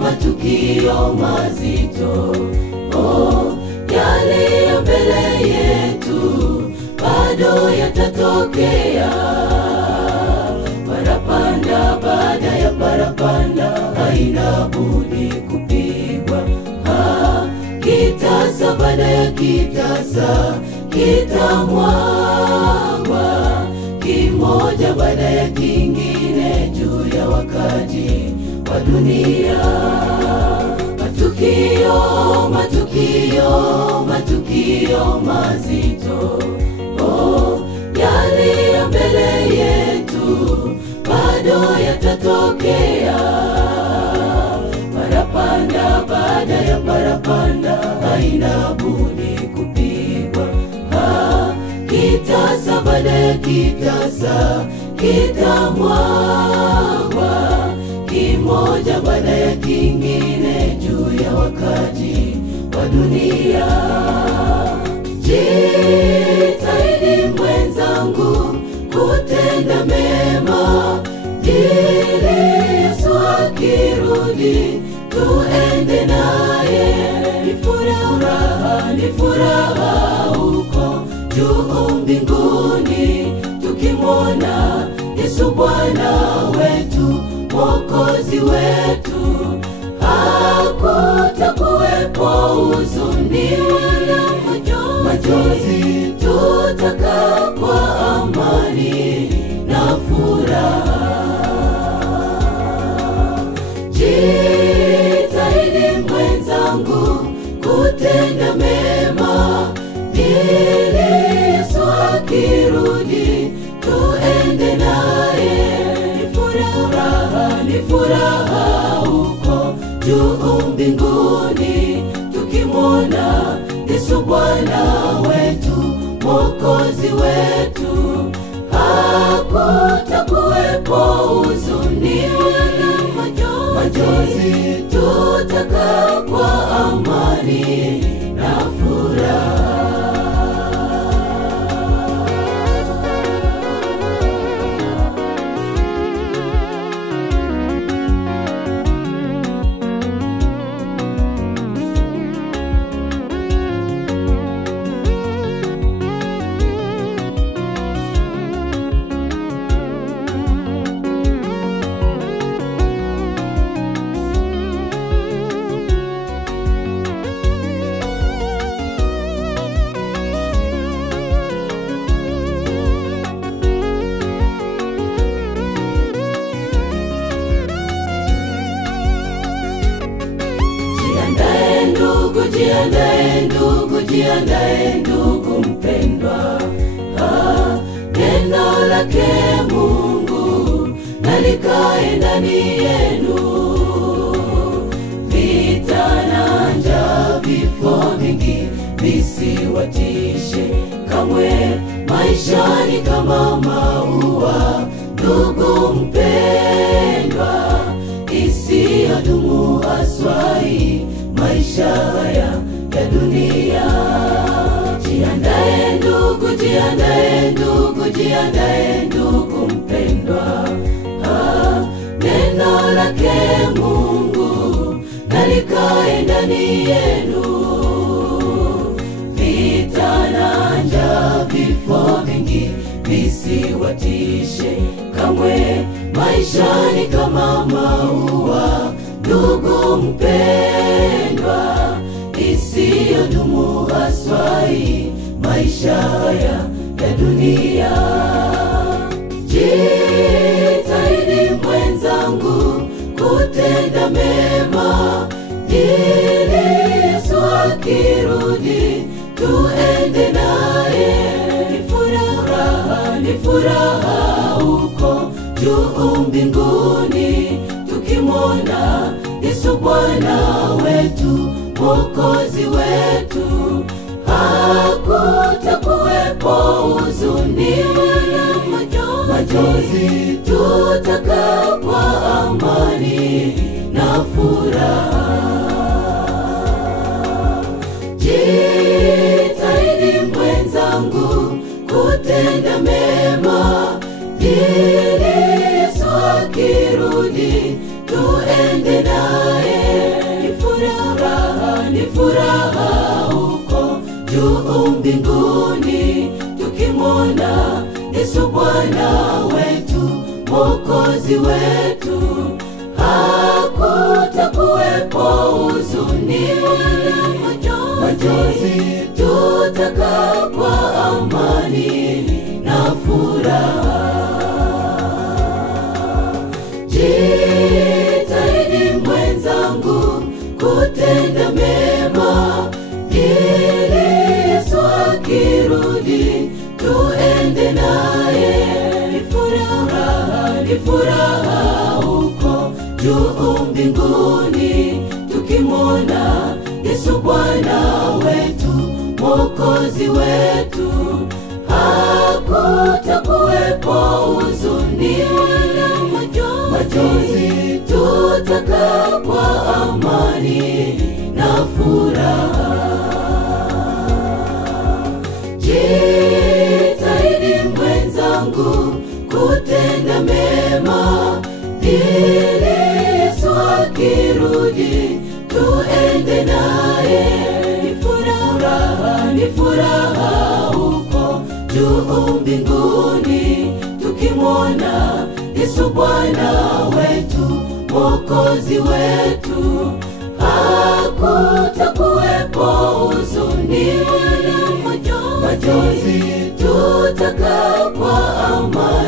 matukio mazito yaliyo mbele yetu bado yatatokea. Parapanda baada ya parapanda haina budi kupigwa. Kitasa baada ya kitasa kitamwagwa, kimoja baada ya kingine juu ya wakaji wa dunia. Matukio mazito yaliyo mbele yetu bado yatatokea. Parapanda baada ya parapanda haina budi kupigwa. Kitasa baada ya kitasa kitamwagwa, kimoja baada ya kingine juu ya wakaji wa dunia. Jitahidi mwenzangu kutenda mema, ili Yesu akirudi tuende naye. Ni furaha huko juu mbinguni, tukimwona Yesu Bwana wetu, Mwokozi wetu. Hakutakuwepo huzuni wala majonzi, tutakaa kwa amani na furaha. Jitahidi mwenzangu kutenda mema, ili Yesu akirudi tuende naye. Ni furaha huko juu mbinguni, tukimwona Yesu Bwana wetu, Mwokozi wetu. Hakutakuwepo huzuni wala majonzi, tutakaa kwa amani na furaha. Jiandae ndugu mpendwa, neno lake Mungu nalikae ndani yenu. Vita na njaa, vifo vingi visiwatishe kamwe. Maisha ni kama maua ndugu mpendwa, isiyodumu aswai maisha haya ya dunia. Jiandae ndugu mpendwa, neno lake Mungu nalikae ndani yenu. Vita na njaa, vifo vingi visiwatishe kamwe. Maisha ni kama maua ndugu mpendwa, isiyodumu aswai maisha haya ya dunia. Jitahidi mwenzangu kutenda mema, ili Yesu akirudi tuende naye. Ni furaha huko juu mbinguni, tukimwona Yesu Bwana wetu, Mwokozi wetu. Hakutakuwepo huzuni wala majonzi, tutakaa kwa amani na furaha. Jitahidi mwenzangu kutenda mema, ili Yesu akirudi tuende Yesu Bwana wetu, Mwokozi wetu, hakutakuwepo huzuni wala majonzi, tutakaa kwa amani na furaha. Jitahidi mwenzangu kutenda mema, ili Yesu akirudi tuende naye. Ni furaha huko juu mbinguni, tukimwona Yesu Bwana wetu, Mwokozi wetu, hakutakuwepo huzuni wala majonzi, tutakaa kwa amani na furaha. Jitahidi mwenzangu kutenda mema, ili Yesu akirudi tuende naye. Ni furaha huko juu mbinguni, tukimwona Yesu Bwana wetu, Mwokozi wetu, hakutakuwepo huzuni wala majonzi, tutakaa kwa amani